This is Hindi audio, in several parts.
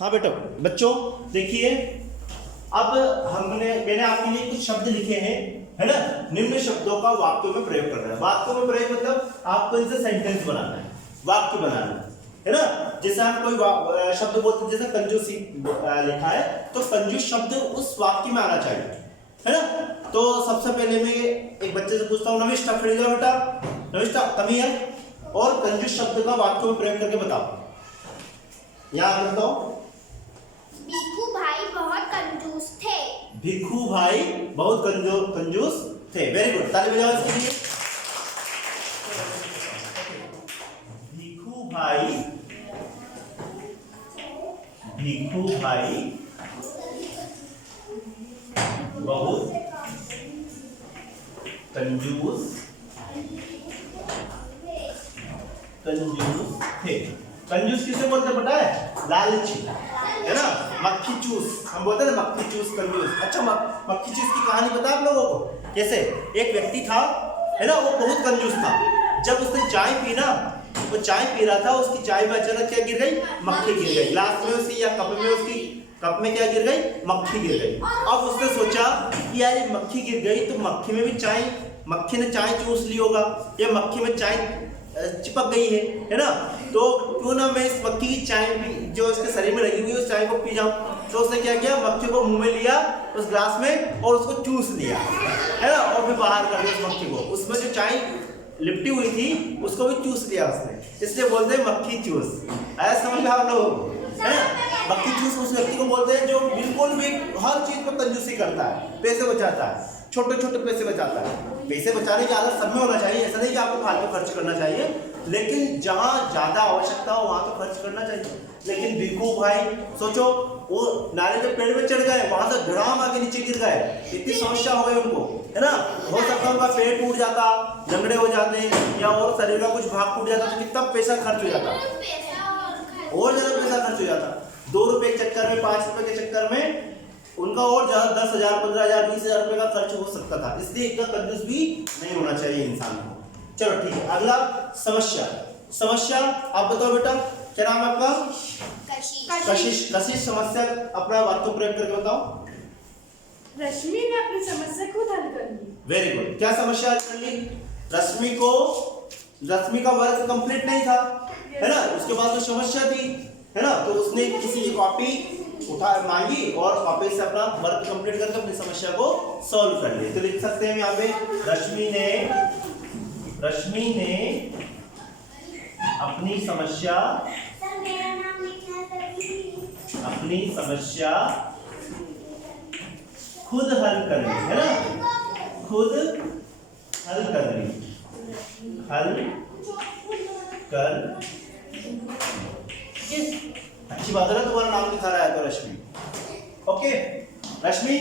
हाँ बेटा बच्चों देखिए, अब मैंने आपके लिए कुछ शब्द लिखे हैं, है ना। निम्न शब्दों का वाक्यों में प्रयोग करना है। वाक्यों में प्रयोग मतलब आपको इनसे सेंटेंस बनाना है, वाक्य बनाना है ना। जैसे हम कोई शब्द बोलते हैं, जैसे कंजूसी लिखा है तो कंजूस शब्द उस वाक्य में आना चाहिए, है ना। तो सबसे पहले मैं एक बच्चे से पूछता हूँ, नविष्ठा खड़ी जाओ बेटा, नविष्ठा कमी है, और कंजूस शब्द का वाक्य में प्रयोग करके बताओ। यहाँ बताओ। भिखू भाई बहुत कंजूस थे। भिखू भाई बहुत कंजूस थे। वेरी गुड, ताली बजाओ इसके लिए। भिखू भाई बहुत कंजूस थे। कंजूस किसे बोलते पता है? लालची, है ना। मक्खी चूस हम बोलते हैं ना, मक्खी चूस कंजूस। अच्छा मक्खी चूस की कहानी पता है आप लोगों को? कैसे? एक व्यक्ति था, है ना, वो बहुत कंजूस था। जब उसने चाय पी ना, वो चाय पी रहा था, उसकी चाय में अचानक क्या गिर गई? मक्खी गिर गई। ग्लास में उसकी या कप में, उसकी कप में क्या गिर गई? मक्खी गिर गई। अब उसने सोचा कि यार ये मक्खी गिर गई तो मक्खी में भी चाय, मक्खी ने चाय चूस ली होगा, या मक्खी में चाय चिपक गई है ना। तो क्यों ना मैं इस मक्खी की चाय भी जो इसके शरीर में लगी हुई उस चाय को पी जाऊं। तो उसने क्या किया? मक्खी को मुंह में लिया उस ग्लास में और उसको चूस लिया, है ना, और फिर बाहर कर दिया उस मक्खी को। उसमें जो चाय लिपटी हुई थी उसको भी चूस लिया उसने, इसलिए बोलते हैं मक्खी चूस। ऐसा समझ में आप लोग, है ना। मक्खी चूस उस व्यक्ति को बोलते हैं जो बिल्कुल भी हर चीज पर कंजूसी करता है, पैसे बचाता है, छोटे छोटे पैसे बचाता है। पैसे बचाने की आदत सब में होना चाहिए, ऐसा नहीं कि आपको फालतू खर्च करना चाहिए, लेकिन जहां ज्यादा आवश्यकता हो वहां तो खर्च करना चाहिए। लेकिन भिखू भाई सोचो, वो नारियल के पेड़ में चढ़ गए, वहां से धड़ाम आके नीचे गिर गए, इतनी समस्या हो गई उनको, है ना। हो सकता है उनका पेड़ टूट जाता, लंगड़े हो जाते, या और शरीर का कुछ भाग टूट जाता, तो कितना पैसा खर्च हो जाता, और ज्यादा पैसा खर्च हो जाता। 2 रुपए के चक्कर में, 5 रुपए के चक्कर में उनका और ज्यादा 10,000, 15,000, 20,000 रुपए का खर्च हो सकता था। इसलिए इतना कंजूस भी नहीं होना चाहिए इंसान को। चलो ठीक है, अगला समस्या। समस्या आप बताओ बेटा, क्या नाम है आपका? कशिश। कशिश समस्या अपना वाक्य प्रयोग करके बताओ। रश्मि ने अपनी समस्या खुद हल कर ली। Very good. क्या समस्या हल कर ली? रश्मि का वर्क कंप्लीट नहीं था, है ना, उसके बाद तो समस्या थी, है ना। तो उसने किसी की कॉपी मांगी और कॉपी से अपना वर्क कंप्लीट करके अपनी समस्या को सॉल्व कर लिया। तो लिख सकते हैं यहाँ पे, रश्मि ने अपनी समस्या खुद हल कर ली, है ना, खुद हल कर ली, अच्छी बात है ना, तुम्हारा नाम लिखा रहा है तो रश्मि। ओके, रश्मि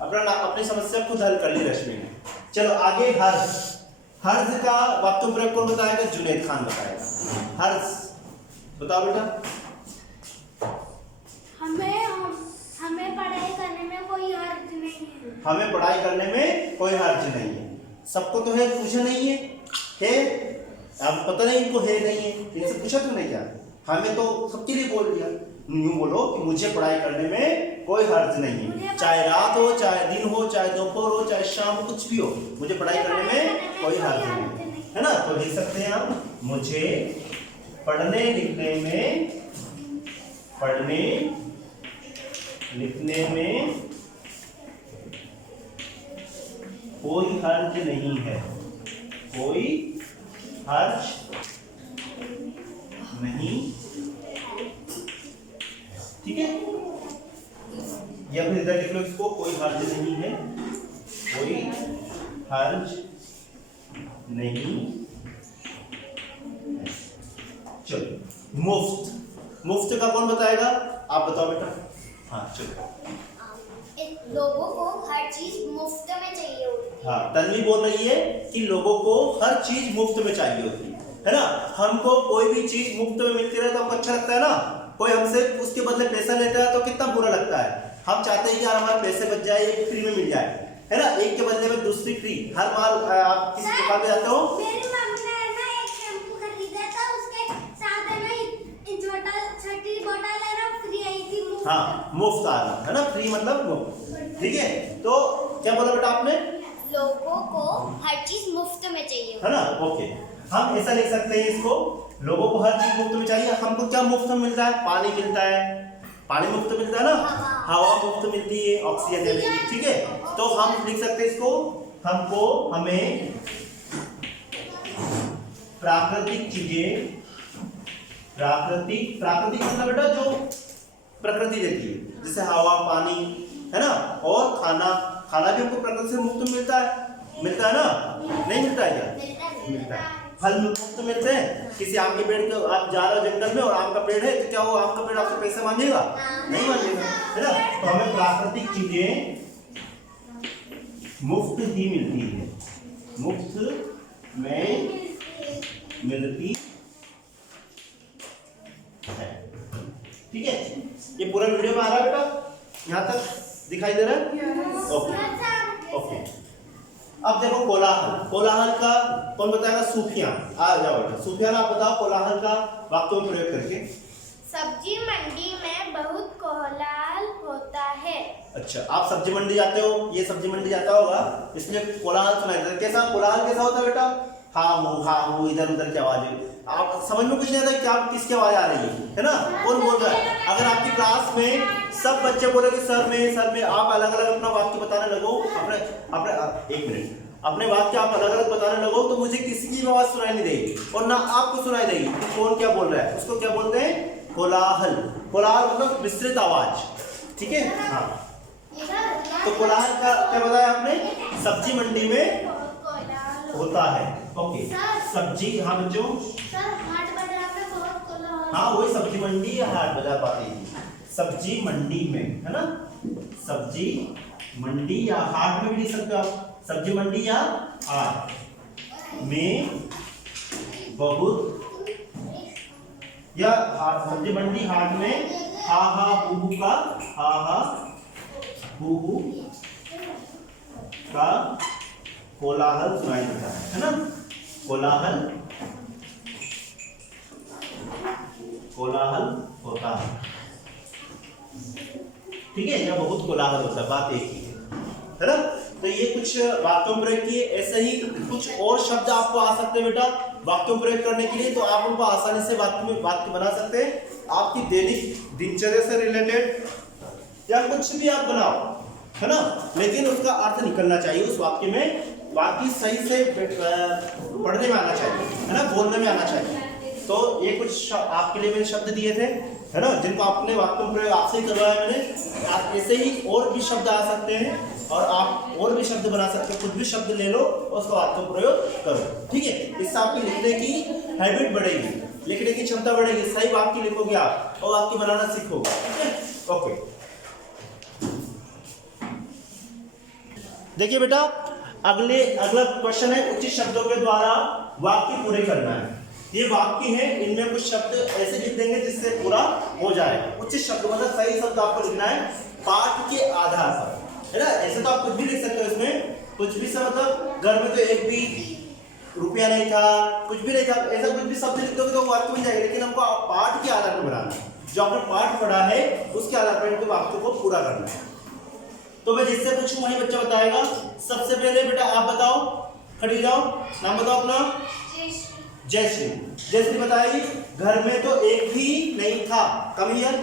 अपनी समस्या खुद हल कर ली रश्मि ने। चलो आगे, हर्ष का वाक्य प्रयोग कौन बताएगा? जुनैद खान बताएगा। हर्ष बताओ बेटा। हमें पढ़ाई करने में कोई हर्ज नहीं है। हमें पढ़ाई करने में कोई हर्ज नहीं है। सबको तो है, मुझे नहीं है? अब पता नहीं इनको है नहीं है, इनसे पूछा तुमने क्या? हमें तो सबके लिए बोल दिया। यूं बोलो कि मुझे पढ़ाई करने में कोई हर्ज नहीं है, चाहे रात हो, चाहे दिन हो, चाहे दोपहर हो, चाहे शाम हो, कुछ भी हो, मुझे पढ़ाई करने में कोई हर्ज नहीं है ना। तो लिख सकते हैं हम, मुझे पढ़ने लिखने में कोई हर्ज नहीं है, कोई हर्ज नहीं, ठीक है। या फिर इधर लिख लो इसको, कोई हर्ज नहीं है, कोई हर्ज नहीं। चलो मुफ्त का कौन बताएगा? आप बताओ बेटा। हाँ चलो। लोगों को हर चीज मुफ्त में चाहिए होती है। हाँ, तन्वी बोल रही है कि लोगों को हर चीज मुफ्त में चाहिए होती है ना। हमको कोई भी चीज मुफ्त में मिलती रहे तो हमको अच्छा लगता है ना। कोई हमसे उसके बदले पैसा लेता है तो कितना बुरा लगता है। हम चाहते हैं कि यार हमारे पैसे बच जाए, एक फ्री में मिल जाए, है ना। एक के बदले में दूसरी फ्री। हर माल आप किसी दुकान पे जाते हो, मेरी मम्मी ने ना एक शैम्पू खरीदा था, उसके साथ है ना छोटी बोतल है ना फ्री आई थी, हाँ मुफ्त आना, है ना, फ्री मतलब मुफ्त। ठीक है, तो क्या बोला बेटा आपने? लोगों को हर चीज मुफ्त में चाहिए, है ना। ओके, हम ऐसा लिख सकते हैं इसको, लोगों को हर चीज मुफ्त में चाहिए। हमको क्या मुफ्त में मिलता है? पानी मिलता है, पानी मुफ्त मिलता है ना, हवा मुफ्त मिलती है, ऑक्सीजन यानी कि। ठीक है, तो हम लिख सकते हैं इसको, हमें प्राकृतिक चीजें, प्राकृतिक मतलब बेटा जो प्रकृति देती है, जैसे हवा, पानी, है ना, और खाना भी हमको प्रकृति से मुफ्त मिलता है ना, नहीं मिलता है क्या? मिलता है। फल मुफ्त मिलते हैं, किसी आम के पेड़ के आप जा रहे हो जंगल में और आम का पेड़ है, तो क्या वो आम का पेड़ आपसे पैसा मांगेगा? नहीं मांगेगा, है ना। तो हमें प्राकृतिक चीजें मुफ्त ही मिलती है, मुफ्त में मिलती है। ठीक है, ये पूरा वीडियो में आ रहा है बेटा, यहाँ तक दिखाई दे रहा है? ओके। अब देखो कोलाहल का कौन बताएगा? सूफियान। आ जाओ बेटा, सूफियान आप बताओ कोलाहल का वाक्यों में प्रयोग करके। सब्जी मंडी में बहुत कोलाहल होता है। अच्छा, आप सब्जी मंडी जाते हो, ये सब्जी मंडी जाता होगा, इसलिए कोलाहल सुनाई देता है। कैसा कोलाहल कैसा होता है बेटा? हाँ वो इधर उधर की आवाजें, आप समझ में कुछ नहीं आता क्या किसकी आवाज आ रही है ना, कौन बोल रहा है। अगर आपकी क्लास में सब बच्चे बोलेंगे सर में, आप अलग अलग अपना वाक्य बताने लगो, अपने एक मिनट, अपने वाक्य आप अलग अलग बताने लगो, तो मुझे किसी की आवाज सुनाई नहीं देगी और ना आपको सुनाई देगी कि कौन क्या बोल रहा है। उसको क्या बोलते हैं? कोलाहल। कोलाहल मतलब विस्तृत आवाज। ठीक है, हाँ। तो कोलाहल का क्या बताया आपने? सब्जी मंडी में होता है। ओके, सब्जी, हाँ बच्चों, हाट बाजार में बहुत कोलाहल। हाँ वही सब्जी मंडी या हाट बाजार पाती थी, सब्जी मंडी में, है ना, सब्जी मंडी या हाट में भी लिख सकते हो आप, सब्जी मंडी या हाट में बहुत, या सब्जी मंडी हाट में हा हू का कोलाहल सुनाई देता है ना, कोलाहल होता है। ठीक है, या बहुत कोलाहल होता है, बात एक ही है ना। तो ये कुछ वाक्यों में प्रयोग किए, ऐसे ही कुछ और शब्द आपको आ सकते हैं बेटा वाक्यों में प्रयोग करने के लिए, तो आप उनको आसानी से वाक्य बना सकते हैं। आपकी दैनिक दिनचर्या से रिलेटेड या कुछ भी आप बनाओ, है ना, लेकिन उसका अर्थ निकलना चाहिए उस वाक्य में, वाक्य सही से पढ़ने में आना चाहिए, है ना, बोलने में आना चाहिए। तो ये कुछ आपके लिए मैंने शब्द दिए थे, है ना, जिनको आपने वाक्यों में प्रयोग आपसे ही करवाया मैंने। आप ऐसे ही और भी शब्द आ सकते हैं और आप और भी शब्द बना सकते हो, कुछ भी शब्द ले लो और उसका वाक्यों में प्रयोग करो। ठीक है, इससे आपकी लिखने की हैबिट बढ़ेगी, लिखने की क्षमता बढ़ेगी, सही वाक्य लिखोगे आप और वाक्य बनाना सीखोगे। ठीक है, ओके। देखिए बेटा, अगला क्वेश्चन है, उचित शब्दों के द्वारा वाक्य पूरे करना है। ये वाक्य है, इनमें कुछ शब्द ऐसे लिख देंगे जिससे पूरा हो जाए। उचित शब्द मतलब सही शब्द आपको लिखना है पाठ के आधार पर, है ना। ऐसे तो आप कुछ भी लिख सकते हो, इसमें कुछ भी मतलब घर में तो एक भी रुपया नहीं था, कुछ भी नहीं था, ऐसा कुछ भी शब्द लिख दोगे तो वाक्य बन जाएगा। लेकिन हमको पाठ के आधार पर बनाना है, जो आपने पाठ पढ़ा है उसके आधार पर इनको वाक्य को पूरा करना है। तो मैं जिससे पूछूं वही बच्चा बताएगा। सबसे पहले बेटा आप बताओ, खड़ी जाओ, नाम बताओ अपना। जयश्री बताएगी। घर में तो एक भी नहीं था, कम हियर,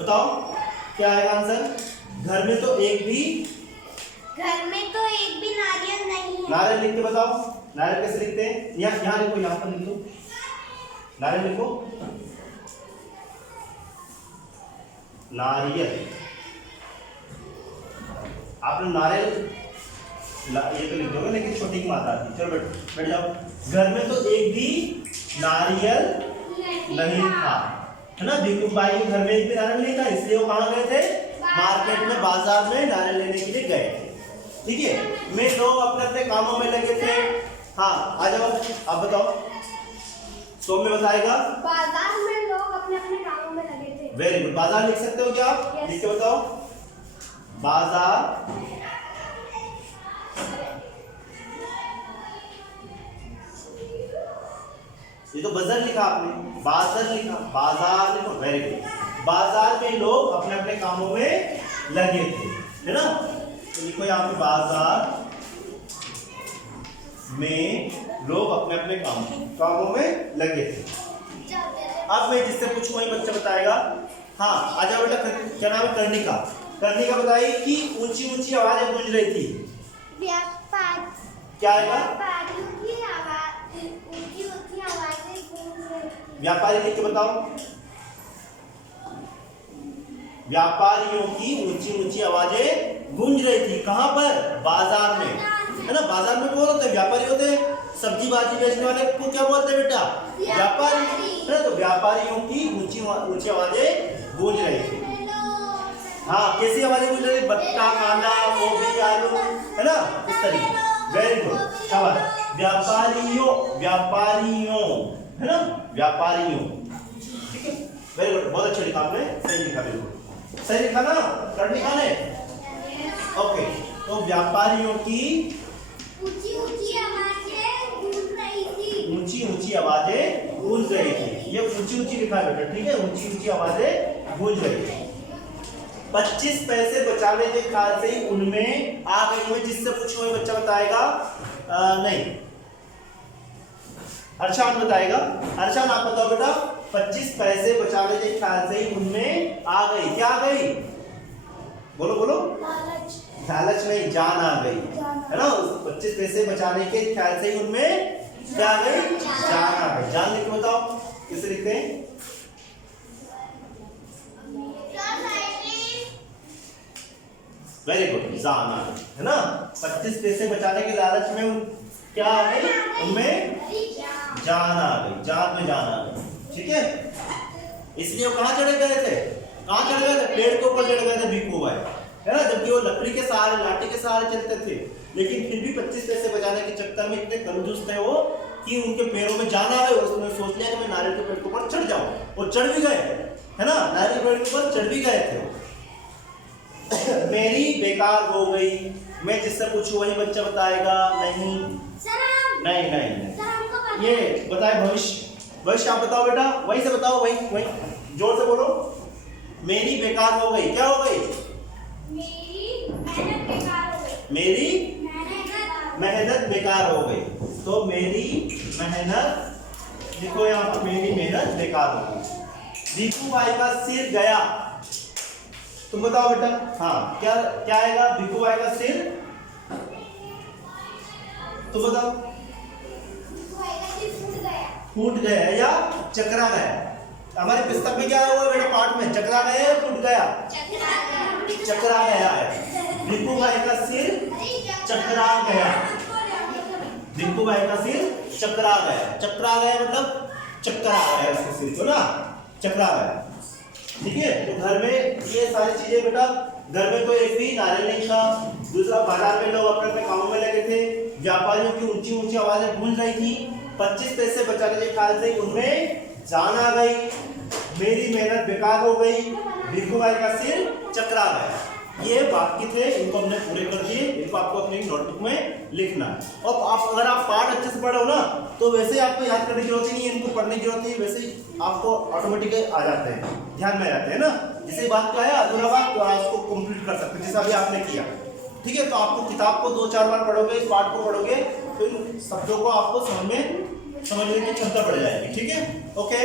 बताओ क्या आएगा आंसर। घर में तो एक भी नारियल नहीं है। नारियल लिख के बताओ, नारियल कैसे लिखते हैं? यहाँ लिखो, यहाँ पर लिखो, नारियल लिखो, नारियल। आपने नारियल ये तो लिख दोगे, लेकिन छोटी की मात्रा आती है। चलो बैठ जाओ। घर में तो एक भी नारियल नहीं था, है ना। भिक्खू बाई के घर में एक भी नारियल नहीं था, इसलिए वो कहाँ गए थे? मार्केट में, बाजार में नारियल लेने के लिए गए थे। ठीक है, मैं लोग अपने अपने कामों में लगे थे। हाँ आ जाओ, आप बताओ। सौम्य बताएगा। बाजार में लोग अपने अपने कामों में लगे थे। वेरी गुड, बाजार लिख सकते हो क्या आप? लिख के बताओ, बाजार। ये तो बाजार लिखा आपने, बाजार लिखा, बाजार लिखो, वेरी गुड। बाजार में लोग अपने अपने कामों में लगे थे, है ना। तो लिखो यहाँ पे बाजार में लोग अपने अपने कामों में लगे थे। अब मैं जिससे पूछूं वही बच्चा बताएगा। हाँ आ जाओ बेटा, क्या नाम है? कर्णिका। कर्णिका बताइए कि ऊंची ऊंची आवाजें गूंज रही थी। व्यापार क्या आएगा? व्यापारियों की आवाज, ऊंची ऊंची आवाजें गूंज रही थी। व्यापारी लिख के बताओ। व्यापारियों की ऊंची ऊंची आवाजें गूंज रही थी। कहां पर? बाजार में, है ना। बाजार में कौन होते हैं? व्यापारी होते हैं। सब्जी बाजी बेचने वाले को क्या बोलते हैं बेटा? व्यापारी, है ना। तो व्यापारियों की ऊंची ऊंची आवाजें गूंज रही थी। हाँ कैसी आवाजें गूंज रही थी? बट्टा, कांदा, गोभी, आलू, है ना, इस तरीके। वेरी गुड, शाबाश। व्यापारियों, व्यापारियों, है ना, व्यापारियों। ठीक है, वेरी गुड, बहुत अच्छा लिखा आपने, सही लिखा, बिल्कुल सही लिखा ना कर्णिका ने। ओके, तो व्यापारियों की ऊंची ऊंची आवाजें गूंज रही थी। ऊंची ऊंची आवाजें गूंज रही थी। ये ऊंची ऊंची लिखा है बेटा, ठीक है। ऊंची ऊंची आवाजें गूंज रही थी। 25 पैसे बचाने के ख्याल से ही उनमें आ गई हुई। जिससे पूछो वही बच्चा बताएगा। नहीं, अर्शान बताएगा। अर्शान आप बताओ बेटा। 25 पैसे बचाने के ख्याल से ही उनमें आ गई। क्या आ गई? बोलो बोलो। लालच। लालच नहीं, जान आ गई, है ना। 25 पैसे बचाने के ख्याल से ही उनमें क्या आ गई? जान आ गई। जान लिख के बताओ, किसे लिखते हैं? वेरी गुड, जान आ गई, है ना। 25 पैसे बचाने के लालच में क्या आ गई? उनमें जान आ गई। जान में जान आ गई, ठीक है। इसलिए वो कहाँ चढ़े गए थे? कहाँ चढ़े गए थे? पेड़ के ऊपर चढ़ गए थे भिक्खू भाई, है ना। जबकि वो लकड़ी के सहारे, लाठी के सहारे चलते थे, लेकिन फिर भी 25 पैसे बचाने के चक्कर में इतने कंजूस थे वो कि उनके पैरों में जान आ गई। उसने सोच लिया कि मैं नारियल के पेड़ के ऊपर चढ़ जाऊं, और चढ़ भी गए, है ना। नारियल के पेड़ के ऊपर चढ़ भी गए थे। मेरी बेकार हो गई। मैं जिससे पूछूं वही बच्चा बताएगा। नहीं नहीं नहीं, नहीं। ये बताए भविष्य। भविष्य आप बताओ बेटा, वही से बताओ, वही वही जोर से बोलो। मेरी बेकार हो गई। क्या हो गई? मेरी मेहनत बेकार हो गई। मेरी मेहनत बेकार हो गई। तो मेरी मेहनत, देखो यहाँ पर, मेरी मेहनत बेकार हो गई। भिक्खू भाई का सिर गया। तुम बताओ बेटा। हाँ क्या क्या आएगा? भिक्खू भाई का सिर, तुम बताओ। फूट गया या चकरा गया? हमारे पुस्तक में क्या हुआ बेटा? पाठ में चकरा गया या फूट गया? चकरा गया है। भिक्खू भाई का सिर चकरा गया। भिक्खू भाई का सिर चकरा गया। चकरा गया मतलब चक्कर आ गया उसके सिर को ना, चकरा गया, ठीक है। तो घर में ये सारी चीजें बेटा, घर में तो एक भी नारियल नहीं था। दूसरा, बाजार में लोग अपने अपने कामों में लगे थे। व्यापारियों की ऊंची ऊंची आवाजें गूंज रही थी। 25 पैसे बचाने के ख्याल से उनमें जान आ गई। मेरी मेहनत बेकार हो गई। भिक्खू भाई का सिर चकरा गया। ये वाक्य थे, इनको हमने पूरे कर दिए। इनको आपको अपनी नोटबुक में लिखना है। और आप अगर आप पाठ अच्छे से पढ़ो ना, तो वैसे आपको याद करने की जरूरत ही नहीं है, इनको पढ़ने की जरूरत नहीं, वैसे ही आपको ऑटोमेटिकली आ जाते हैं, ध्यान में आ जाते हैं ना। जैसे बात क्या है अधूरा बात, तो आप उसको कंप्लीट कर सकते हैं, जैसा अभी आपने किया, ठीक है। तो आपको किताब को 2-4 बार पढ़ोगे, इस पाठ को पढ़ोगे, तो इन शब्दों को आपको समझने की क्षमता बढ़ जाएगी, ठीक है। ओके।